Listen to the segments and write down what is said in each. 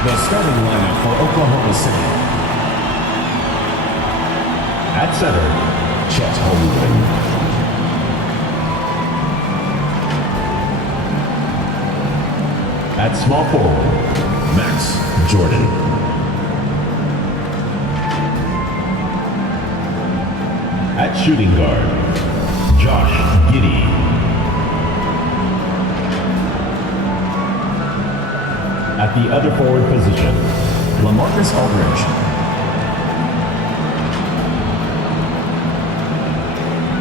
The starting lineup for Oklahoma City. At center, Chet Holmgren. At small forward, Max Jordan. At shooting guard, Josh Giddey. At the other forward position, LaMarcus Aldridge.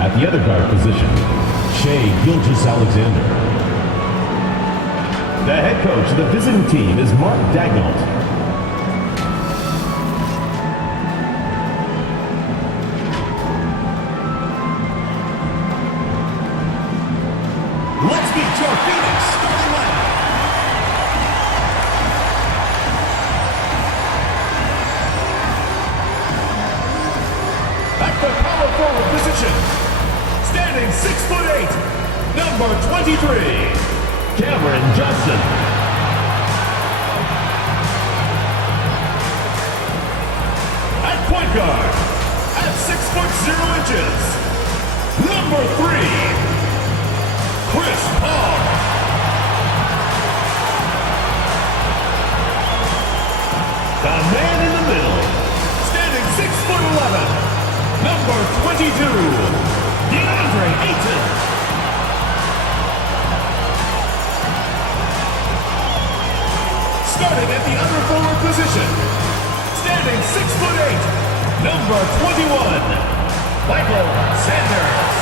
At the other guard position, Shai Gilgeous-Alexander. The head coach of the visiting team is Mark Daigneault. Let's meet your Phoenix starting lineup. At the power forward position, standing 6'8", number 23, Cameron Johnson. At point guard, at 6'0", number 3, Chris Paul. The man in the middle, standing 6'11", number 22, DeAndre Ayton. Starting at the other forward position, standing 6'8", number 21, Michael Sanders.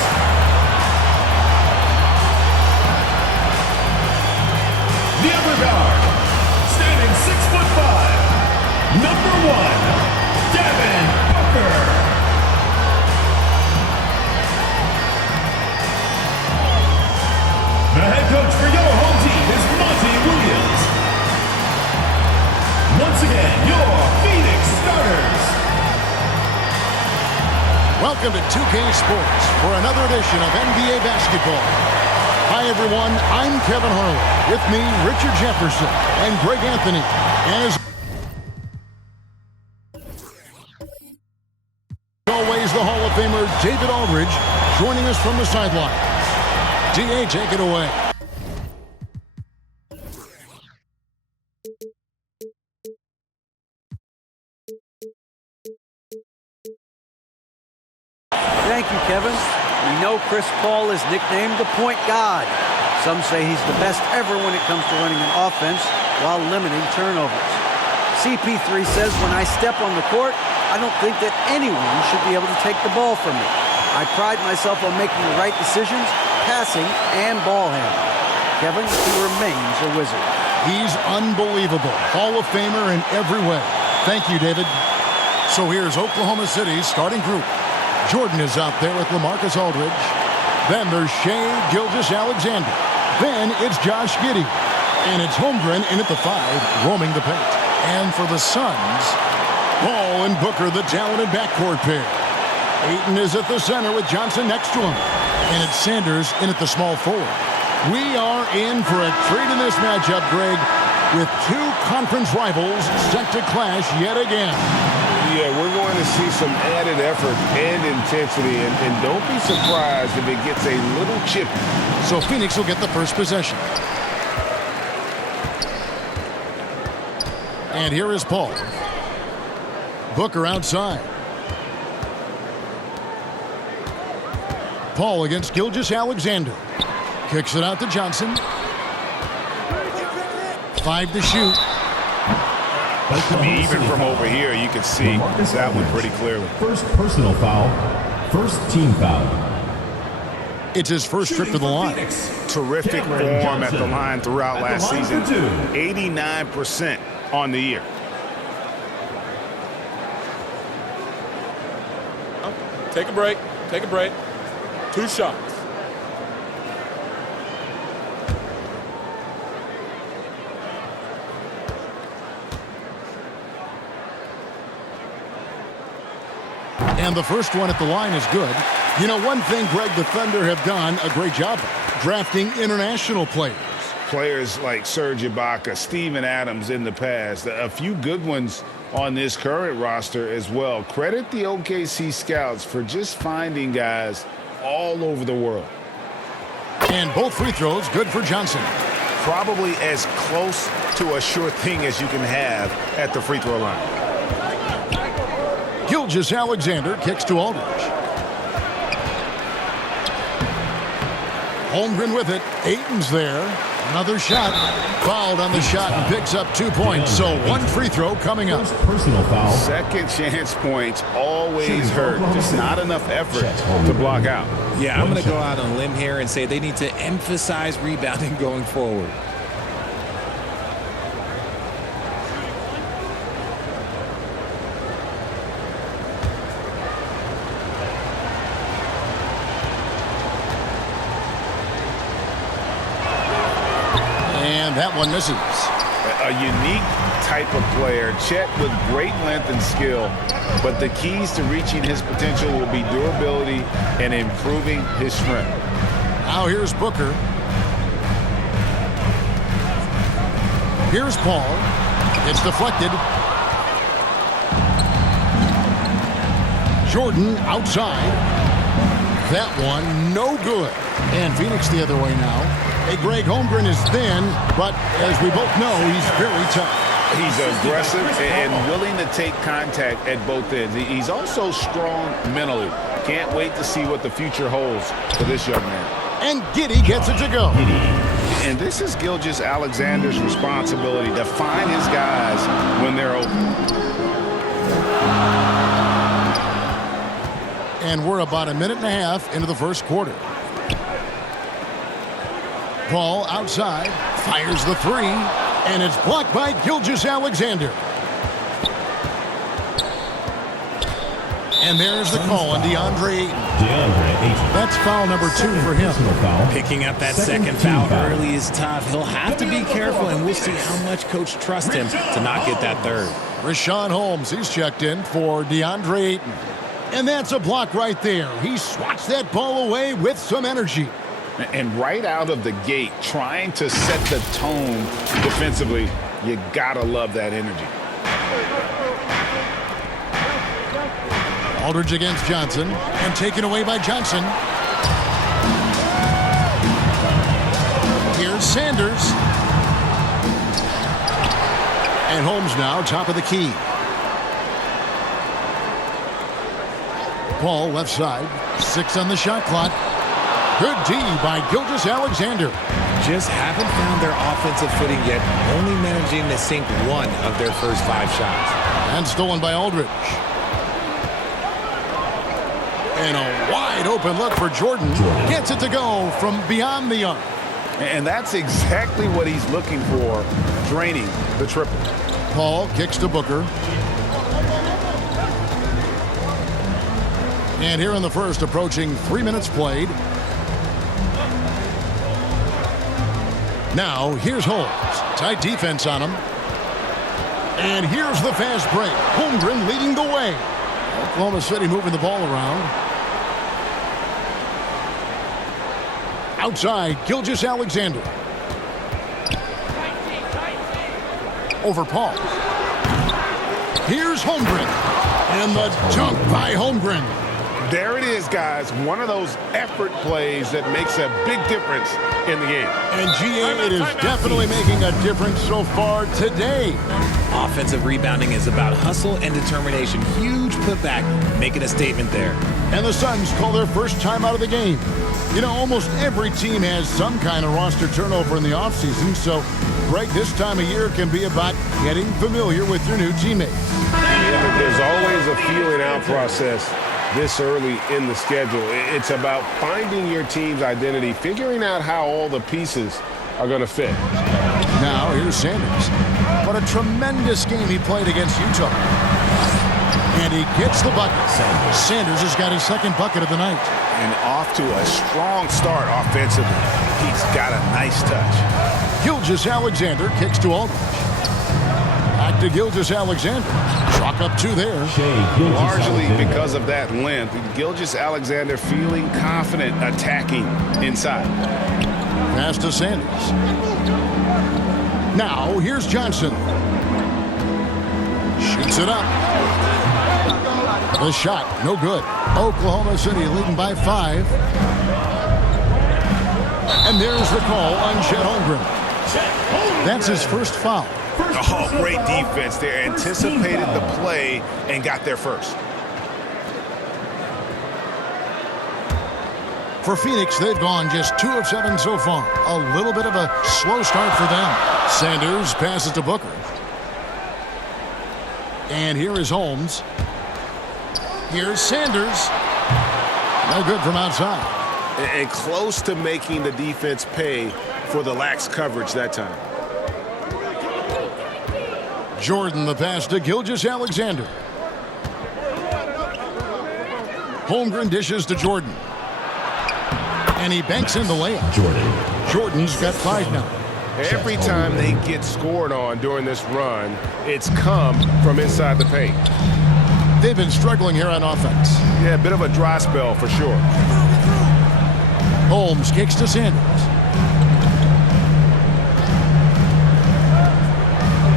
The other guard, standing 6'5", number 1, Devin Booker. The head coach for your home team is Monty Williams. Once again, your Phoenix starters. Welcome to 2K Sports for another edition of NBA basketball. Hi, everyone. I'm Kevin Harlan. With me, Richard Jefferson and Greg Anthony. And as always, the Hall of Famer David Aldridge joining us from the sideline. DA, take it away. Thank you, Kevin. We know Chris Paul is nicknamed the point god. Some say he's the best ever when it comes to running an offense while limiting turnovers. CP3 says, when I step on the court, I don't think that anyone should be able to take the ball from me. I pride myself on making the right decisions, passing and ball handling. Kevin, he remains a wizard. He's unbelievable. Hall of Famer in every way. Thank you, David. So here's Oklahoma City's starting group. Jordan is out there with LaMarcus Aldridge. Then there's Shai Gilgeous-Alexander. Then it's Josh Giddey. And it's Holmgren in at the 5, roaming the paint. And for the Suns, Paul and Booker, the talented backcourt pair. Ayton is at the center with Johnson next to him. And it's Sanders in at the small forward. We are in for a treat in this matchup, Greg, with two conference rivals set to clash yet again. Yeah, we're going to see some added effort and intensity, and don't be surprised if it gets a little chippy. So Phoenix will get the first possession. And here is Paul. Booker outside. Paul against Gilgeous-Alexander. Kicks it out to Johnson. 5 to shoot. Even from over here, you can see that one pretty clearly. First personal foul, first team foul. It's his first trip to the line. Terrific form at the line throughout last season. 89% on the year. Take a break. Take a break. 2 shots. And the first one at the line is good. You know, one thing, Greg, the Thunder have done a great job of drafting international players. players like Serge Ibaka, Steven Adams in the past, a few good ones on this current roster as well. Credit the OKC scouts for just finding guys all over the world. And both free throws good for Johnson. Probably as close to a sure thing as you can have at the free throw line. Gilgeous-Alexander kicks to Aldridge. Holmgren with it. Ayton's there. Another shot. Fouled on the shot and picks up 2 points. So one free throw coming up. Personal foul. Second chance points always hurt. Just not enough effort to block out. Yeah, I'm going to go out on a limb here and say they need to emphasize rebounding going forward. And that one misses. A unique type of player. Chet with great length and skill, but the keys to reaching his potential will be durability and improving his strength. Now here's Booker. Here's Paul. It's deflected. Jordan outside. That one no good. And Phoenix the other way now. Hey, Greg, Holmgren is thin, but as we both know, he's very tough. He's aggressive and willing to take contact at both ends. He's also strong mentally. Can't wait to see what the future holds for this young man. And Giddey gets it to go. And this is Gilgeous-Alexander's responsibility to find his guys when they're open. And we're about a minute and a half into the first quarter. Paul outside, fires the three, and it's blocked by Gilgeous-Alexander. And there's the call on DeAndre Ayton. That's foul number 2 for him. Picking up that second foul early is tough. He'll have to be careful, and we'll see how much Coach trusts him to not get that third. Richaun Holmes, he's checked in for DeAndre Ayton. And that's a block right there. He swats that ball away with some energy. And right out of the gate, trying to set the tone defensively, you gotta love that energy. Aldridge against Johnson, and taken away by Johnson. Here's Sanders. And Holmes now, top of the key. Paul left side, 6 on the shot clock. Good D by Gilgeous-Alexander. Just haven't found their offensive footing yet, only managing to sink 1 of their first 5 shots. And stolen by Aldridge. And a wide open look for Jordan. Gets it to go from beyond the arc. And that's exactly what he's looking for, draining the triple. Paul kicks to Booker. And here in the first, approaching 3 minutes played. Now, here's Holmes. Tight defense on him. And here's the fast break. Holmgren leading the way. Oklahoma City moving the ball around. Outside, Gilgeous-Alexander. Over Paul. Here's Holmgren. And the dunk by Holmgren. There it is, guys. One of those effort plays that makes a big difference in the game. And GA, it is definitely making a difference so far today. Offensive rebounding is about hustle and determination. Huge putback, making a statement there. And the Suns call their first time out of the game. You know, almost every team has some kind of roster turnover in the offseason, so break this time of year can be about getting familiar with your new teammates. There's always a feeling out process this early in the schedule. It's about finding your team's identity, figuring out how all the pieces are going to fit. Now, here's Sanders. What a tremendous game he played against Utah. And he gets the bucket. Sanders has got his second bucket of the night. And off to a strong start offensively. He's got a nice touch. Gilgeous-Alexander kicks to Aldridge. Back to Gilgeous-Alexander. Chalk up 2 there. Largely because of that length, Gilgeous-Alexander feeling confident attacking inside. Pass to Sanders. Now, here's Johnson. Shoots it up. The shot, no good. Oklahoma City leading by 5. And there's the call on Chet Holmgren. That's his first foul. Oh, great defense there. Anticipated the play and got there first. For Phoenix, they've gone just 2 of 7 so far. A little bit of a slow start for them. Sanders passes to Booker. And here is Holmes. Here's Sanders. No good from outside. And close to making the defense pay for the lax coverage that time. Jordan the pass to Gilgeous-Alexander. Holmgren dishes to Jordan. And he banks in the layup. Jordan's got 5 now. Every time they get scored on during this run, it's come from inside the paint. They've been struggling here on offense. Yeah, a bit of a dry spell for sure. Holmes kicks to Sanders.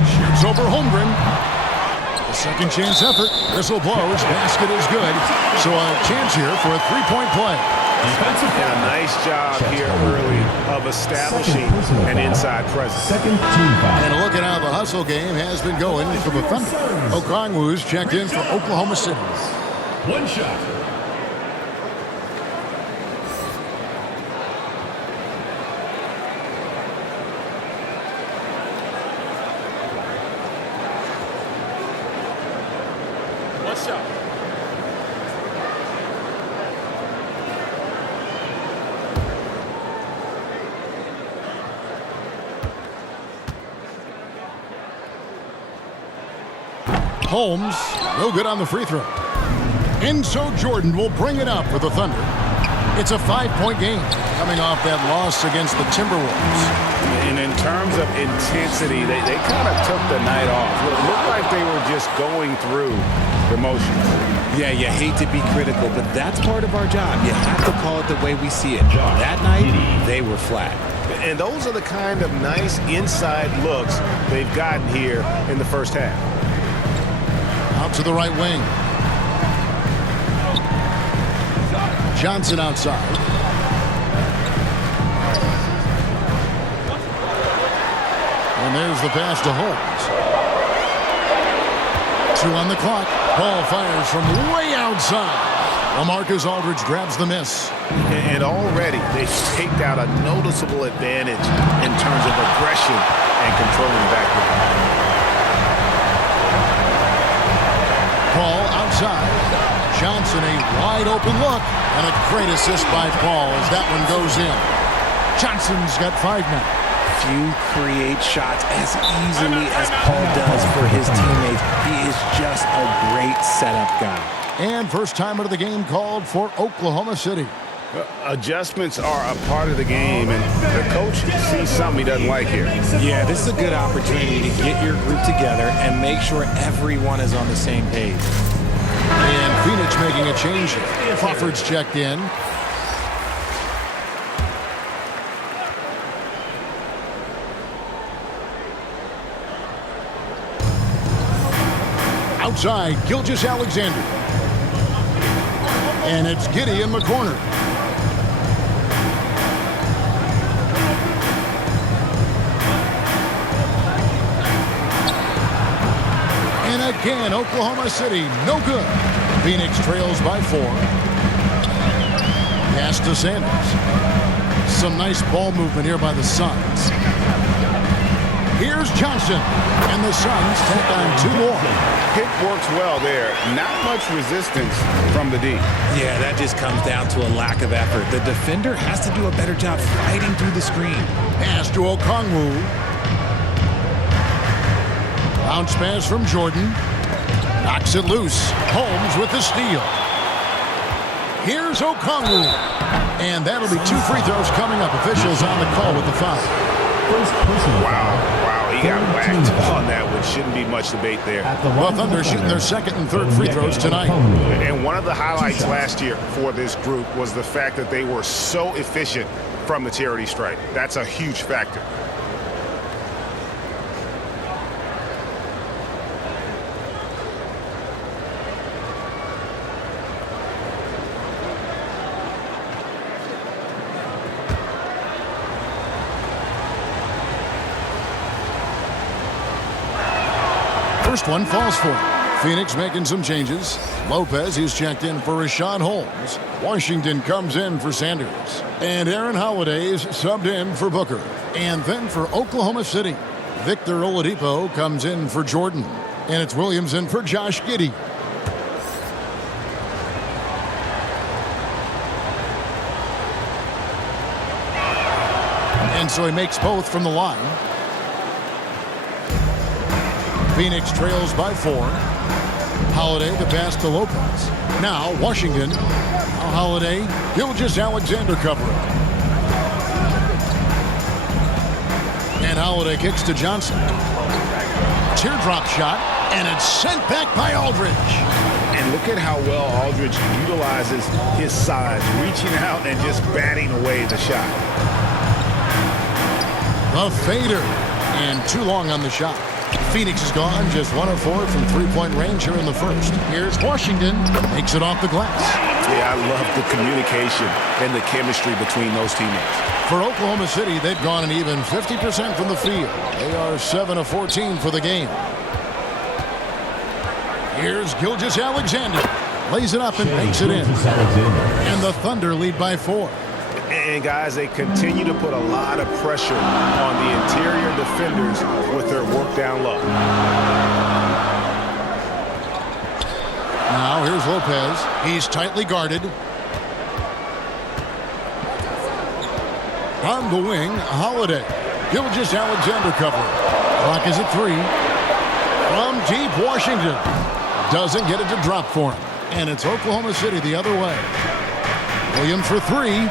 Shoots over Holmgren. A second chance effort. Whistle blows. Basket is good. So a chance here for a 3-point play. And a nice job here early of establishing an inside presence. And look at how the hustle game has been going for the Thunder. Okongwu's checked in for Oklahoma City. 1 shot. Holmes, no good on the free throw. And so Jordan will bring it up for the Thunder. It's a 5-point game coming off that loss against the Timberwolves. And in terms of intensity, they kind of took the night off. It looked like they were just going through the motions. Yeah, you hate to be critical, but that's part of our job. You have to call it the way we see it. That night, they were flat. And those are the kind of nice inside looks they've gotten here in the first half. Out to the right wing. Johnson outside. And there's the pass to Holmes. 2 on the clock. Ball fires from way outside. LaMarcus Aldridge grabs the miss. And already they've taken out a noticeable advantage in terms of aggression and controlling back. Paul outside. Johnson a wide open look. And a great assist by Paul as that one goes in. Johnson's got 5 now. Few create shots as easily as Paul does for his teammates. He is just a great setup guy. And first time out of the game called for Oklahoma City. Adjustments are a part of the game, and the coach sees something he doesn't like here. Yeah, this is a good opportunity to get your group together and make sure everyone is on the same page. And Phoenix making a change. Crawford's checked in. Outside, Gilgeous-Alexander. And it's Giddey in the corner. And again, Oklahoma City, no good. Phoenix trails by 4. Pass to Sanders. Some nice ball movement here by the Suns. Here's Johnson. And the Suns tack on 2 more. Pick works well there. Not much resistance from the D. Yeah, that just comes down to a lack of effort. The defender has to do a better job fighting through the screen. Pass to Okongwu. Bounce pass from Jordan. Knocks it loose. Holmes with the steal. Here's Okongwu. And that'll be 2 free throws coming up. Officials on the call with the foul. Wow, he got whacked on that one. Shouldn't be much debate there. Well, Thunder shooting their 2nd and 3rd free throws tonight. And one of the highlights last year for this group was the fact that they were so efficient from the charity stripe. That's a huge factor. first one falls for him. Phoenix making some changes. Lopez, he's checked in for Rashawn Holmes. Washington comes in for Sanders. And Aaron Holiday's subbed in for Booker. And then for Oklahoma City, Victor Oladipo comes in for Jordan. And it's Williams in for Josh Giddey. And so he makes both from the line. Phoenix trails by 4. Holiday the pass to Lopez. Now Washington. Now Holiday. Gilgeous-Alexander covering. And Holiday kicks to Johnson. Teardrop shot. And it's sent back by Aldridge. And look at how well Aldridge utilizes his size, reaching out and just batting away the shot. The fader. And too long on the shot. Phoenix is gone, just 1 of 4 from three-point range here in the first. Here's Washington, makes it off the glass. Yeah, I love the communication and the chemistry between those teammates. For Oklahoma City, they've gone an even 50% from the field. They are 7 of 14 for the game. Here's Gilgeous-Alexander. Lays it up and makes it in. And the Thunder lead by 4. And guys, they continue to put a lot of pressure on the interior defenders with their work down low. Now here's Lopez. He's tightly guarded. On the wing, Holiday. Gilgeous-Alexander covering. Clock is at 3. From deep, Washington. Doesn't get it to drop for him. And it's Oklahoma City the other way. Williams for 3.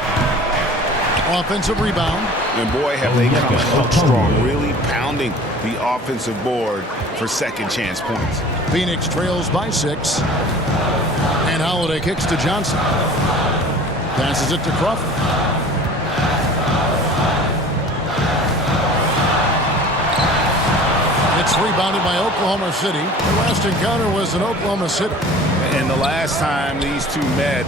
Offensive rebound. And boy, have they come out strong, really pounding the offensive board for second chance points. Phoenix trails by 6. And Holiday kicks to Johnson. Passes it to Crawford. It's rebounded by Oklahoma City. The last encounter was in Oklahoma City. And the last time these two met,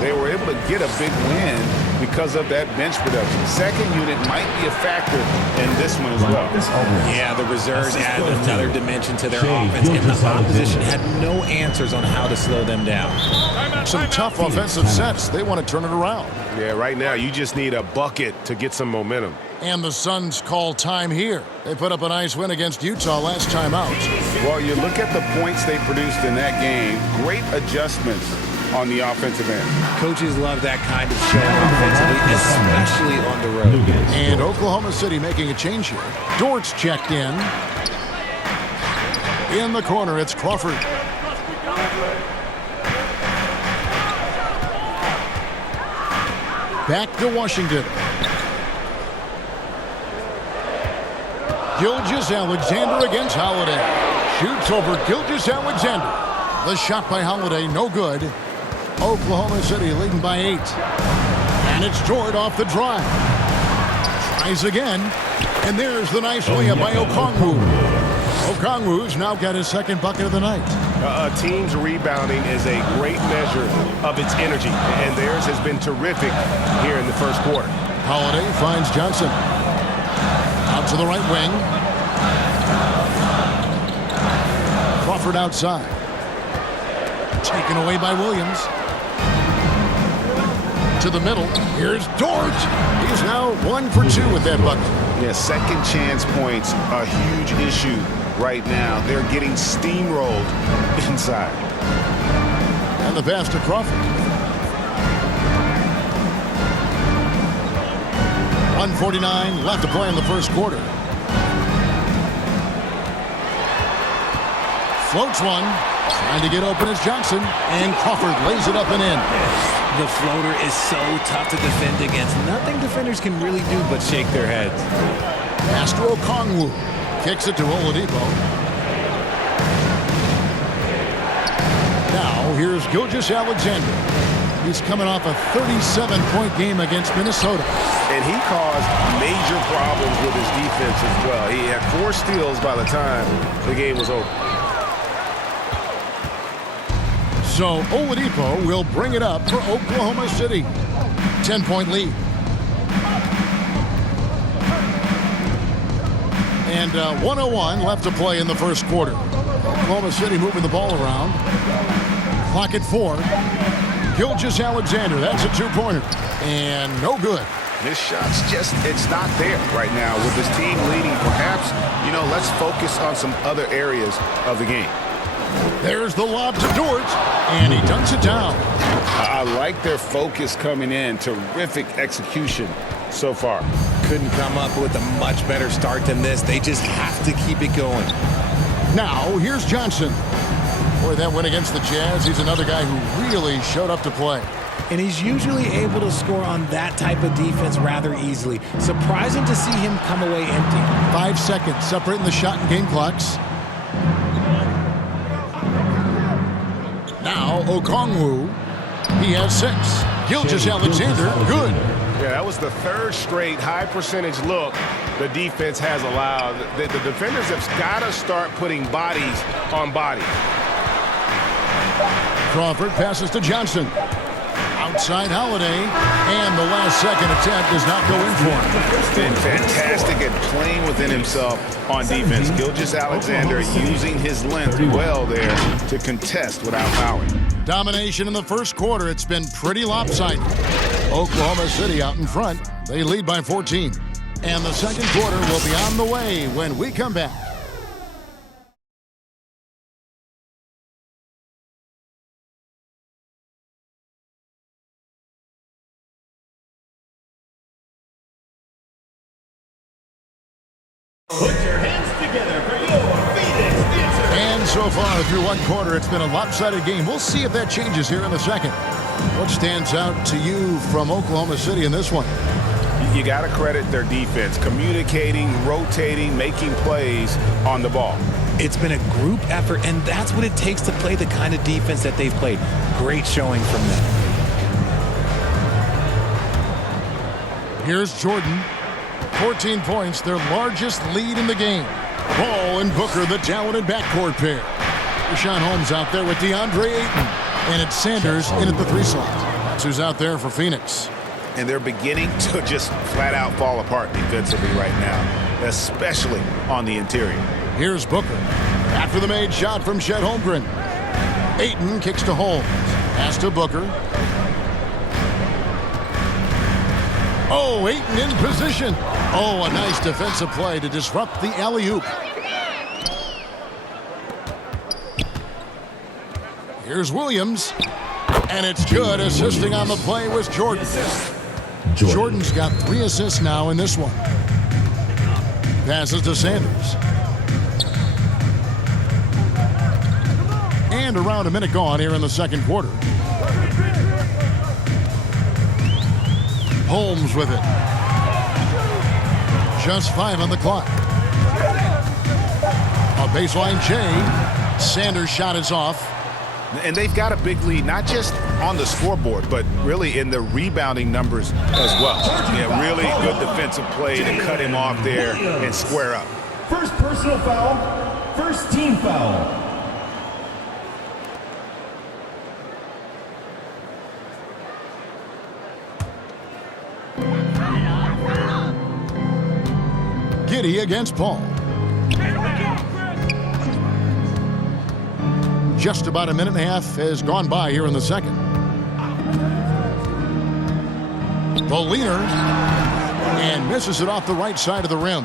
they were able to get a big win because of that bench production. Second unit might be a factor in this one as well. Yeah, the reserves add another dimension to their offense, and the opposition had no answers on how to slow them down. Some tough offensive sets. They want to turn it around. Yeah, right now you just need a bucket to get some momentum. And the Suns call time here. They put up a nice win against Utah last time out. Well, you look at the points they produced in that game. Great adjustments on the offensive end. Coaches love that kind of show offensively, especially on the road. And Oklahoma City making a change here. Dort's checked in. In the corner, it's Crawford. Back to Washington. Gilgeous-Alexander against Holiday. Shoots over Gilgeous-Alexander. The shot by Holiday, no good. Oklahoma City leading by 8. And it's Jordan off the drive. Tries again. And there's the nice layup by Okongwu. Okongwu's now got his second bucket of the night. A team's rebounding is a great measure of its energy, and theirs has been terrific here in the first quarter. Holiday finds Johnson. Out to the right wing. Crawford outside. Taken away by Williams. To the middle. Here's Dort. He's now 1 for 2 with that bucket. Yeah, second chance points, a huge issue right now. They're getting steamrolled inside. And the pass to Crawford. 1:49 left to play in the first quarter. Floats one. Trying to get open is Johnson. And Crawford lays it up and in. The floater is so tough to defend against. Nothing defenders can really do but shake their heads. Pass to Okongwu. Kicks it to Oladipo. Now here's Gilgeous-Alexander. He's coming off a 37-point game against Minnesota. And he caused major problems with his defense as well. He had 4 steals by the time the game was over. So Oladipo will bring it up for Oklahoma City. 10-point lead. And 1:01 left to play in the first quarter. Oklahoma City moving the ball around. Clock at 4. Gilgeous-Alexander, that's a two-pointer. And no good. This shot's just, it's not there right now with this team leading. Perhaps, let's focus on some other areas of the game. There's the lob to Dort, and he dunks it down. I like their focus coming in. Terrific execution so far. Couldn't come up with a much better start than this. They just have to keep it going. Now, here's Johnson. Boy, that win against the Jazz. He's another guy who really showed up to play. And he's usually able to score on that type of defense rather easily. Surprising to see him come away empty. 5 seconds separating the shot and game clocks. Now, Okongwu. He has 6. Gilgeous-Alexander, good. Yeah, that was the third straight high-percentage look the defense has allowed. The defenders have got to start putting bodies on bodies. Crawford passes to Johnson. Outside Holiday, and the last second attempt does not go in for him. Been fantastic at playing within himself on defense. Gilgeous-Alexander using his length well there to contest without fouling. Domination in the first quarter. It's been pretty lopsided. Oklahoma City out in front. They lead by 14. And the second quarter will be on the way when we come back. Put your hands together for your Phoenix Dancer. And so far through one quarter, it's been a lopsided game. We'll see if that changes here in the second. What stands out to you from Oklahoma City in this one? You got to credit their defense, communicating, rotating, making plays on the ball. It's been a group effort, and that's what it takes to play the kind of defense that they've played. Great showing from them. Here's Jordan. 14 points, their largest lead in the game. Ball and Booker, the talented backcourt pair. Richaun Holmes out there with DeAndre Ayton. And it's Sanders in at the 3 slot. That's who's out there for Phoenix. And they're beginning to just flat out fall apart defensively right now, especially on the interior. Here's Booker. After the made shot from Chet Holmgren. Ayton kicks to Holmes. Pass to Booker. Oh, Ayton in position. Oh, a nice defensive play to disrupt the alley-oop. Here's Williams. And it's good. Assisting on the play was Jordan. Jordan's got 3 assists now in this one. Passes to Sanders. And around a minute gone here in the second quarter. Holmes with it. Just 5 on the clock. A baseline J. Sanders' shot is off. And they've got a big lead, not just on the scoreboard, but really in the rebounding numbers as well. Yeah, really good defensive play to cut him off there and square up. First personal foul, first team foul. Giddey against Paul. Just about a minute and a half has gone by here in the second. The leaner, and misses it off the right side of the rim.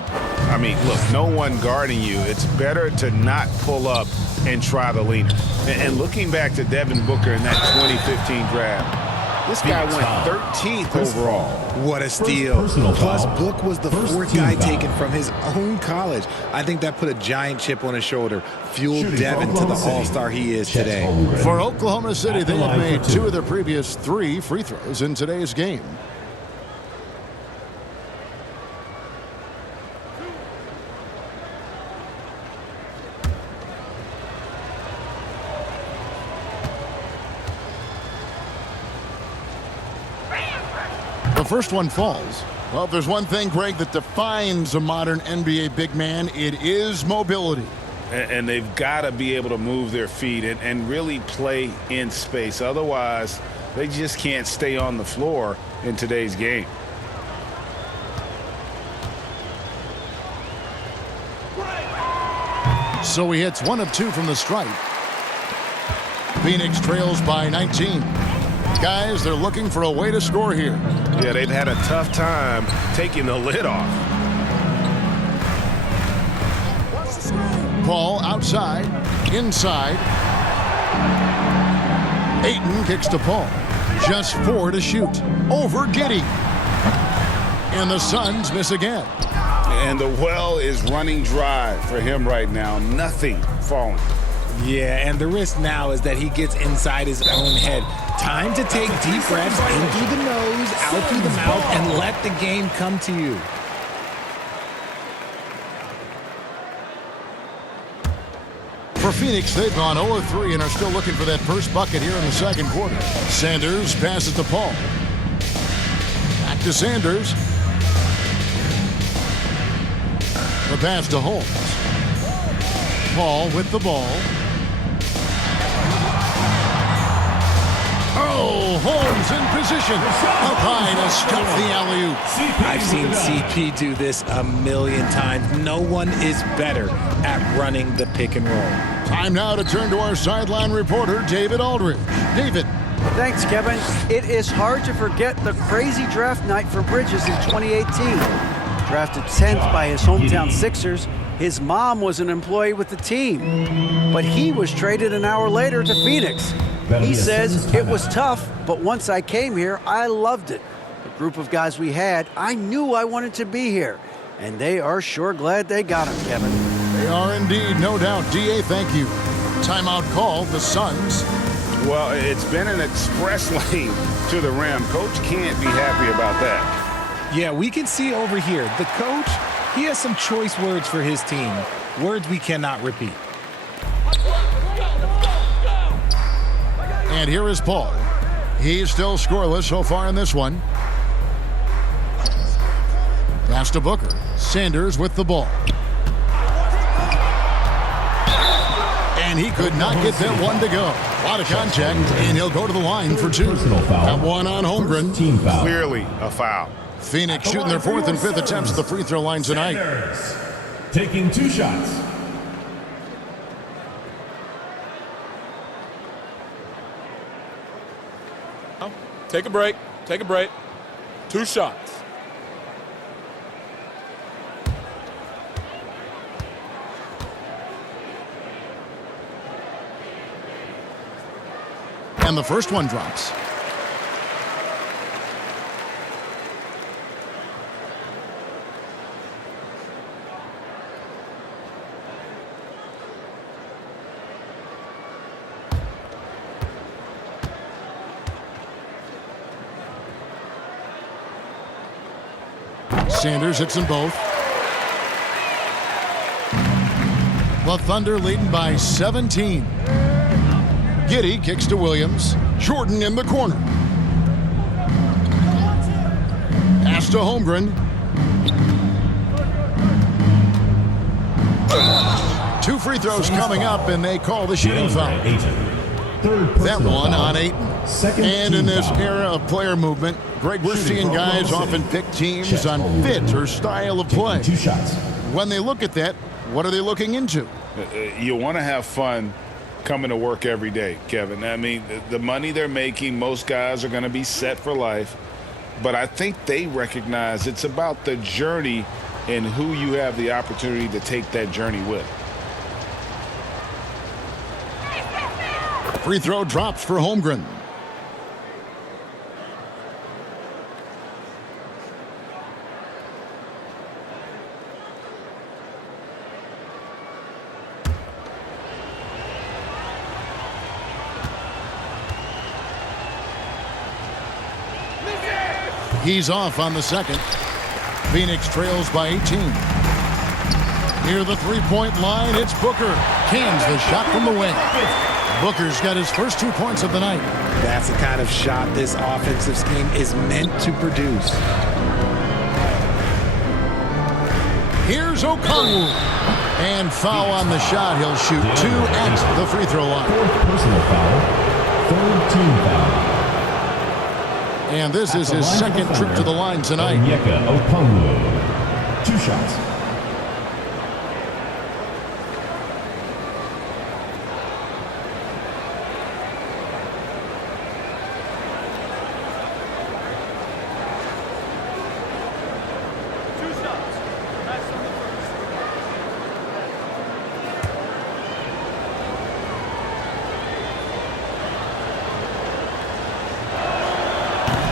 I mean, look, no one guarding you. It's better to not pull up and try the leaner. And looking back to Devin Booker in that 2015 draft, this guy went 13th overall. What a steal. Plus, Book was the 4th guy taken from his own college. I think that put a giant chip on his shoulder, fueled Devin to the all-star he is today. For Oklahoma City, they have made 2 of their previous 3 free throws in today's game. The first one falls. Well, if there's one thing, Greg, that defines a modern NBA big man, it is mobility. And they've got to be able to move their feet and really play in space. Otherwise, they just can't stay on the floor in today's game. So he hits 1 of 2 from the stripe. Phoenix trails by 19. Guys, they're looking for a way to score here. Yeah, they've had a tough time taking the lid off. Paul outside, inside. Ayton kicks to Paul. Just 4 to shoot. Over Giddey. And the Suns miss again. And the well is running dry for him right now. Nothing falling. Yeah, and the risk now is that he gets inside his own head. Time to take deep breaths in through the nose, out through the mouth, and let the game come to you. For Phoenix, they've gone 0-3 and are still looking for that first bucket here in the second quarter. Sanders passes to Paul. Back to Sanders. The pass to Holmes. Paul with the ball. Oh, Holmes in position. Up high to stop the alley-oop. I've seen CP do this a million times. No one is better at running the pick and roll. Time now to turn to our sideline reporter, David Aldridge. David. Thanks, Kevin. It is hard to forget the crazy draft night for Bridges in 2018. Drafted 10th by his hometown Sixers, his mom was an employee with the team, but he was traded an hour later to Phoenix. He says, it was tough, but once I came here, I loved it. The group of guys we had, I knew I wanted to be here, and they are sure glad they got him, Kevin. They are indeed, no doubt. D.A., thank you. Timeout call, the Suns. Well, it's been an express lane to the rim. Coach can't be happy about that. Yeah, we can see over here, the coach, he has some choice words for his team. Words we cannot repeat. And here is Paul. He's still scoreless so far in this one. Pass to Booker. Sanders with the ball. And he could not get that one to go. A lot of contact, and he'll go to the line for 2. That one on Holmgren. Team foul. Clearly a foul. Phoenix shooting their 4th and 5th attempts at the free throw line tonight. Sanders taking 2 shots. Take a break. Take a break. 2 shots. And the first one drops. Sanders hits them both. The Thunder leading by 17. Giddey kicks to Williams. Jordan in the corner. Pass to Holmgren. 2 free throws coming up, and they call the shooting foul. That one on Ayton. And in this era of player movement, Greg, we're seeing guys often pick teams on fit or style of play. 2 shots. When they look at that, what are they looking into? You want to have fun coming to work every day, Kevin. I mean, the money they're making, most guys are going to be set for life. But I think they recognize it's about the journey and who you have the opportunity to take that journey with. Free throw drops for Holmgren. He's off on the second. Phoenix trails by 18. Near the three-point line, it's Booker. Cans the shot from the wing. Booker's got his first 2 points of the night. That's the kind of shot this offensive scheme is meant to produce. Here's Okongwu. And foul on the shot. He'll shoot 2 at the free throw line. 4th personal foul. 3rd team foul. And this is his second trip to the line tonight. Onyeka Okongwu. 2 shots.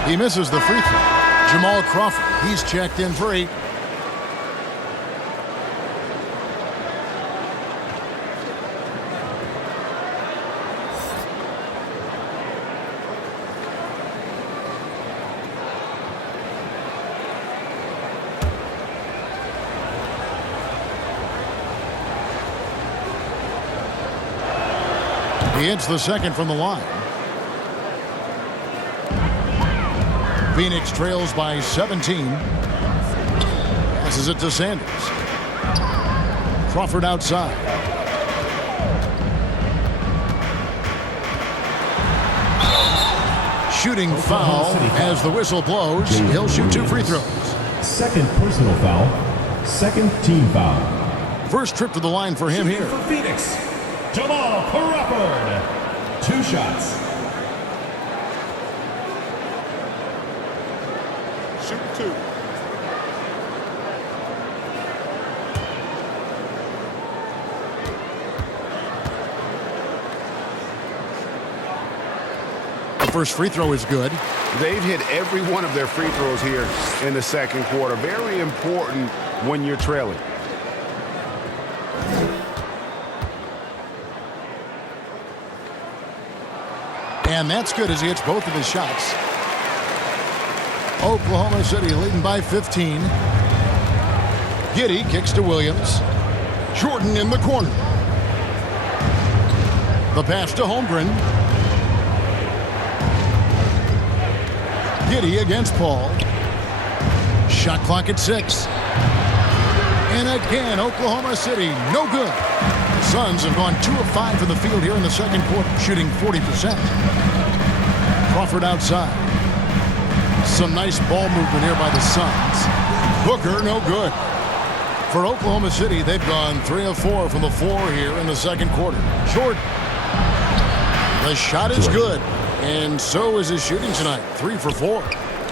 He misses the free throw. Jamal Crawford, he's checked in for 8. He hits the second from the line. Phoenix trails by 17. Passes it to Sanders. Crawford outside. Shooting foul as the whistle blows. He'll shoot 2 free throws. Second personal foul. Second team foul. First trip to the line for him here. For Phoenix, Jamal Crawford. 2 shots. Shoot 2. The first free throw is good. They've hit every one of their free throws here in the second quarter. Very important when you're trailing. And that's good as he hits both of his shots. Oklahoma City leading by 15. Giddey kicks to Williams. Jordan in the corner. The pass to Holmgren. Giddey against Paul. Shot clock at 6. And again, Oklahoma City, no good. Suns have gone 2 of 5 from the field here in the second quarter, shooting 40%. Crawford outside. Some nice ball movement here by the Suns. Booker, no good. For Oklahoma City, they've gone 3 of 4 from the floor here in the second quarter. Jordan. The shot is good. And so is his shooting tonight. 3 for 4.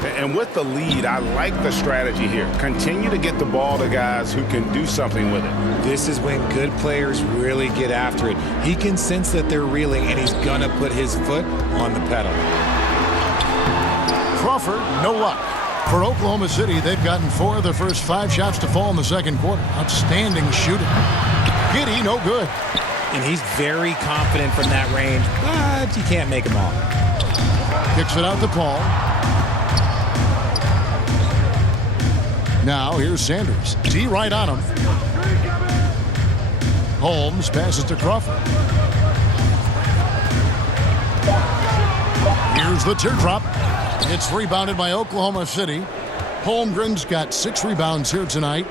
And with the lead, I like the strategy here. Continue to get the ball to guys who can do something with it. This is when good players really get after it. He can sense that they're reeling, and he's going to put his foot on the pedal. Crawford, no luck. For Oklahoma City, they've gotten 4 of their first 5 shots to fall in the second quarter. Outstanding shooting. Giddey, no good. And he's very confident from that range, but you can't make him all. Kicks it out to Paul. Now here's Sanders. D right on him. Holmes passes to Crawford. Here's the teardrop. It's rebounded by Oklahoma City. Holmgren's got 6 rebounds here tonight.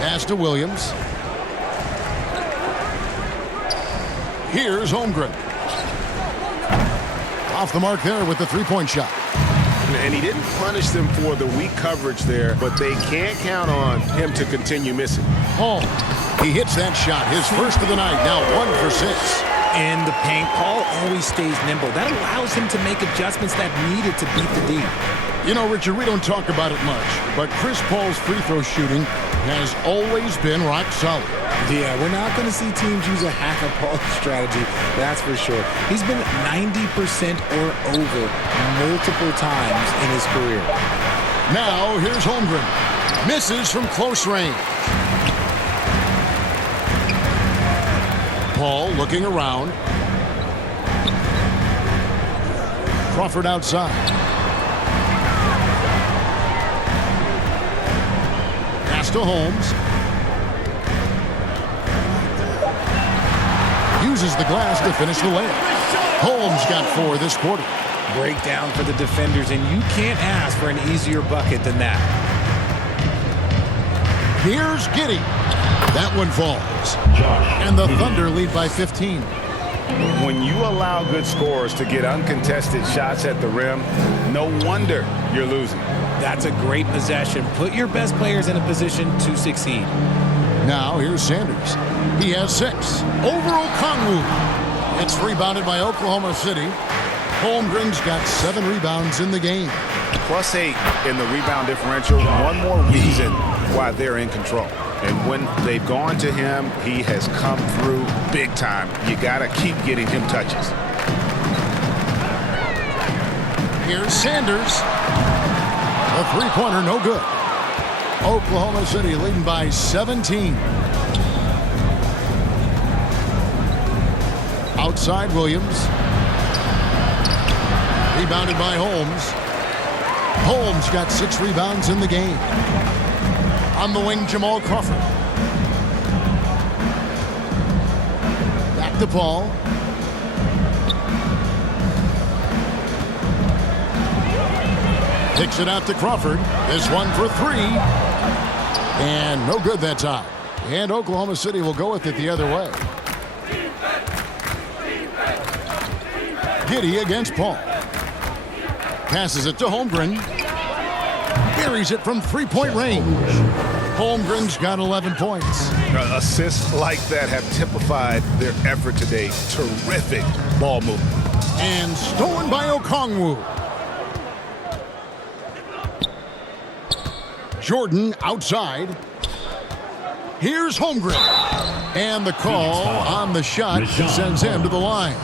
Pass to Williams. Here's Holmgren. Off the mark there with the 3-point shot. And he didn't punish them for the weak coverage there, but they can't count on him to continue missing. Paul, he hits that shot, his first of the night, now 1 for 6. In the paint, Paul always stays nimble. That allows him to make adjustments that needed to beat the D. You know, Richard, we don't talk about it much, but Chris Paul's free throw shooting has always been rock solid. Yeah, we're not going to see teams use a hack of Paul strategy, that's for sure. He's been 90% or over multiple times in his career. Now, here's Holmgren. Misses from close range. Paul looking around. Crawford outside. Pass to Holmes. Uses the glass to finish the layup. Holmes got 4 this quarter. Breakdown for the defenders, and you can't ask for an easier bucket than that. Here's Giddey. That one falls. And the Thunder lead by 15. When you allow good scorers to get uncontested shots at the rim, no wonder you're losing. That's a great possession. Put your best players in a position to succeed. Now here's Sanders. He has 6. Over Okongwu. It's rebounded by Oklahoma City. Holmgren's got 7 rebounds in the game. +8 in the rebound differential. One more reason why they're in control. And when they've gone to him, he has come through big time. You got to keep getting him touches. Here's Sanders. A three-pointer, no good. Oklahoma City leading by 17. Outside Williams. Rebounded by Holmes. Holmes got 6 rebounds in the game. On the wing, Jamal Crawford. Back to Paul. Kicks it out to Crawford. This one for 3. And no good that time. And Oklahoma City will go with it the other way. Giddey against Paul. Passes it to Holmgren. Buries it from three-point range. Holmgren's got 11 points. Assists like that have typified their effort today. Terrific ball movement. And stolen by Okongwu. Jordan outside. Here's Holmgren. And the call on the shot sends him to the line.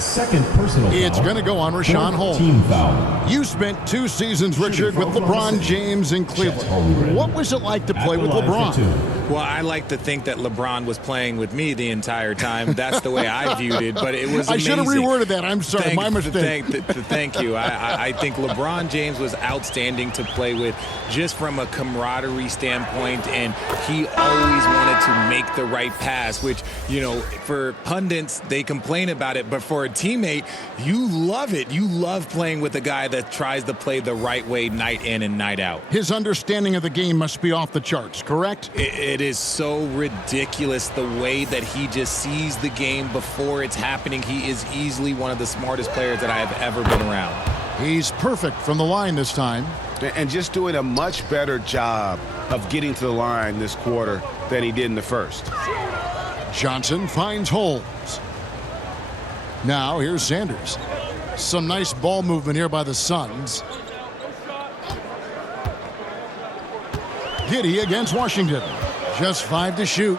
Second personal foul. It's going to go on Richaun Holmes. Team foul. You spent 2 seasons, Richard, with LeBron James in Cleveland. What was it like to play with LeBron? Well, I like to think that LeBron was playing with me the entire time. That's the way I viewed it, but it was amazing. I should have reworded that. I'm sorry, my mistake. Thank you. I think LeBron James was outstanding to play with just from a camaraderie standpoint, and he always wanted to make the right pass, which, you know, for pundits, they complain about it, but for a teammate, you love it. You love playing with a guy that tries to play the right way night in and night out. His understanding of the game must be off the charts, correct? It is so ridiculous the way that he just sees the game before it's happening. He is easily one of the smartest players that I have ever been around. He's perfect from the line this time. And just doing a much better job of getting to the line this quarter than he did in the first. Johnson finds Holmes. Now here's Sanders. Some nice ball movement here by the Suns. Giddey against Washington. Just 5 to shoot.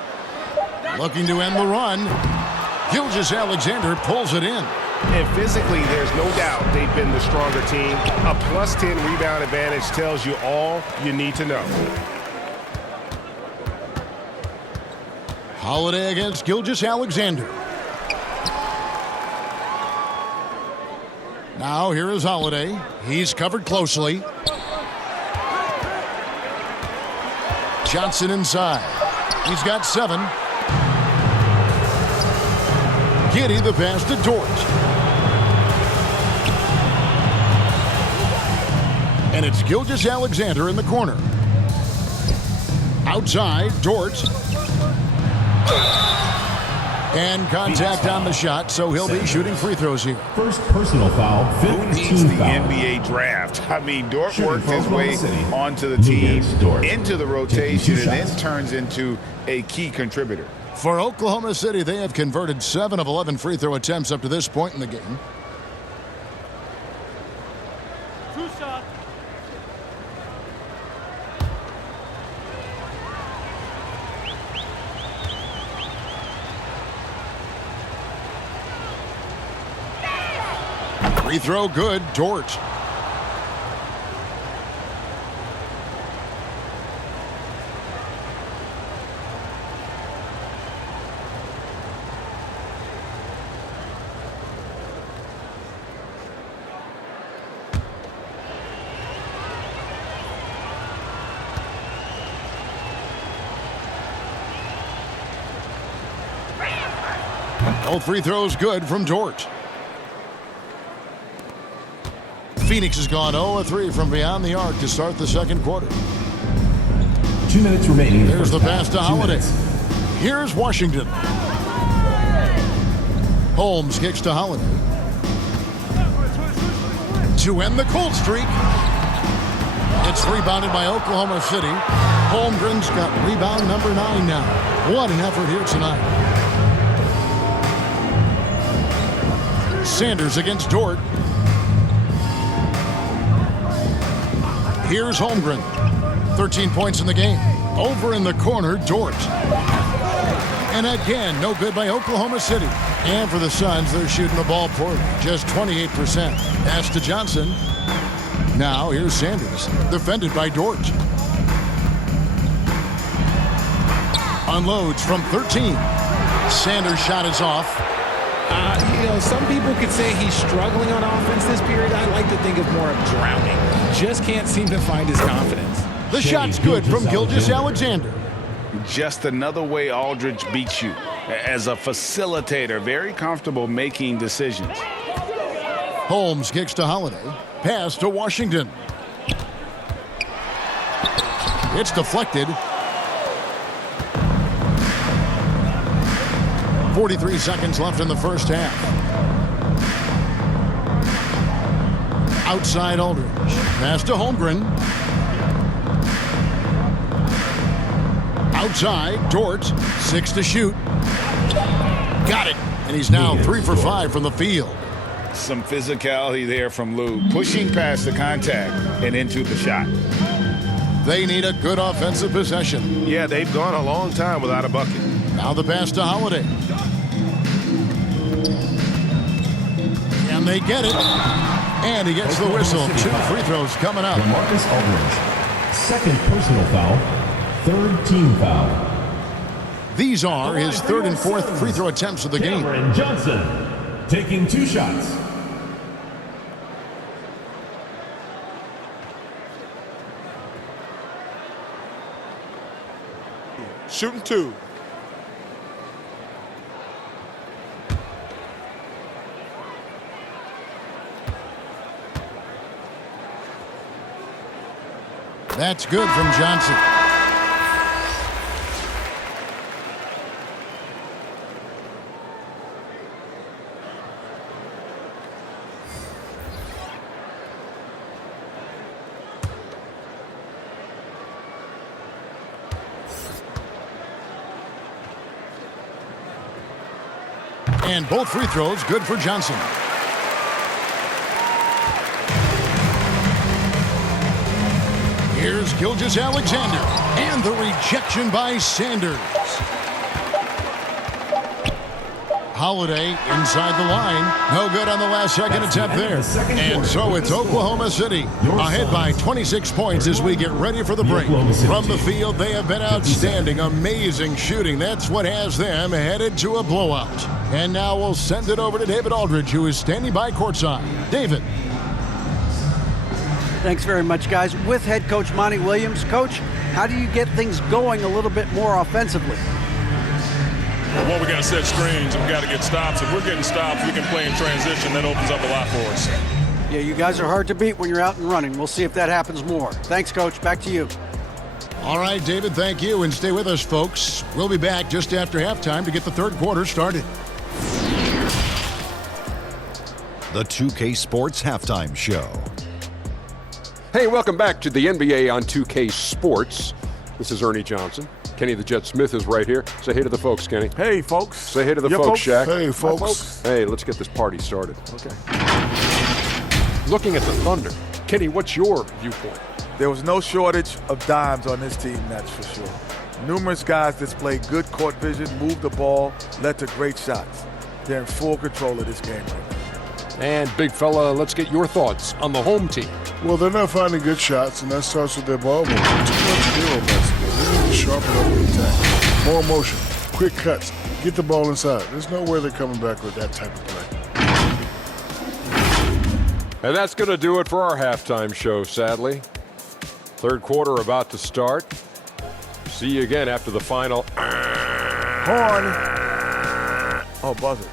Looking to end the run. Gilgeous-Alexander pulls it in. And physically, there's no doubt they've been the stronger team. A plus 10 rebound advantage tells you all you need to know. Holiday against Gilgeous-Alexander. Now here is Holiday. He's covered closely. Johnson inside. He's got 7. Giddey the pass to Dort. And it's Gilgeous-Alexander in the corner. Outside, Dort. And contact on the shot, so he'll be shooting free throws here. First personal foul. Who needs the NBA draft? I mean, Dort worked his way onto the team, into the rotation, and then turns into a key contributor. For Oklahoma City, they have converted 7 of 11 free throw attempts up to this point in the game. Free throw good, Dort. Both free throws good from Dort. Phoenix has gone 0-3 from beyond the arc to start the second quarter. 2 minutes remaining. There's the pass to Holiday. Here's Washington. Holmes kicks to Holiday. To end the cold streak. It's rebounded by Oklahoma City. Holmgren's got rebound number 9 now. What an effort here tonight. Sanders against Dort. Here's Holmgren. 13 points in the game. Over in the corner, Dort. And again, no good by Oklahoma City. And for the Suns, they're shooting the ball poorly. Just 28%. Pass to Johnson. Now here's Sanders, defended by Dort. Unloads from 13. Sanders' shot is off. Some people could say he's struggling on offense this period. I like to think of more of drowning. Just can't seem to find his confidence. The shot's good from Gilgeous-Alexander. Just another way Aldridge beats you. As a facilitator, very comfortable making decisions. Holmes kicks to Holiday. Pass to Washington. It's deflected. 43 seconds left in the first half. Outside Aldridge. Pass to Holmgren. Outside, Dort. 6 to shoot. Got it. And he's now 3 for 5 from the field. Some physicality there from Lou, pushing past the contact and into the shot. They need a good offensive possession. Yeah, they've gone a long time without a bucket. Now the pass to Holiday. And they get it. And he gets the whistle. 2 free throws coming up. LaMarcus Aldridge, second personal foul, third team foul. These are his third and fourth free throw attempts of the game. Cameron Johnson taking 2 shots. Shooting 2. That's good from Johnson. And both free throws good for Johnson. Here's Gilgeous-Alexander. And the rejection by Sanders. Holiday inside the line. No good on the last second attempt there. And so it's Oklahoma City ahead by 26 points as we get ready for the break. From the field, they have been outstanding. Amazing shooting. That's what has them headed to a blowout. And now we'll send it over to David Aldridge, who is standing by courtside. David. Thanks very much, guys. With head coach Monty Williams. Coach, how do you get things going a little bit more offensively? Well, we got to set screens and we got to get stops. If we're getting stops, we can play in transition. That opens up a lot for us. Yeah, you guys are hard to beat when you're out and running. We'll see if that happens more. Thanks, Coach. Back to you. All right, David, thank you. And stay with us, folks. We'll be back just after halftime to get the third quarter started. The 2K Sports Halftime Show. Hey, welcome back to the NBA on 2K Sports. This is Ernie Johnson. Kenny the Jet Smith is right here. Say hey to the folks, Kenny. Hey, folks. Say hey to the folks, Shaq. Hey, folks. Hey, let's get this party started. Okay. Looking at the Thunder, Kenny, what's your viewpoint? There was no shortage of dimes on this team, that's for sure. Numerous guys displayed good court vision, moved the ball, led to great shots. They're in full control of this game right now. And big fella, let's get your thoughts on the home team. Well, they're not finding good shots, and that starts with their ball movement. Too much hero basketball. They need to sharpen up the attack. More motion, quick cuts, get the ball inside. There's no way they're coming back with that type of play. And that's going to do it for our halftime show, sadly. Third quarter about to start. See you again after the final. Horn. Oh, buzzer.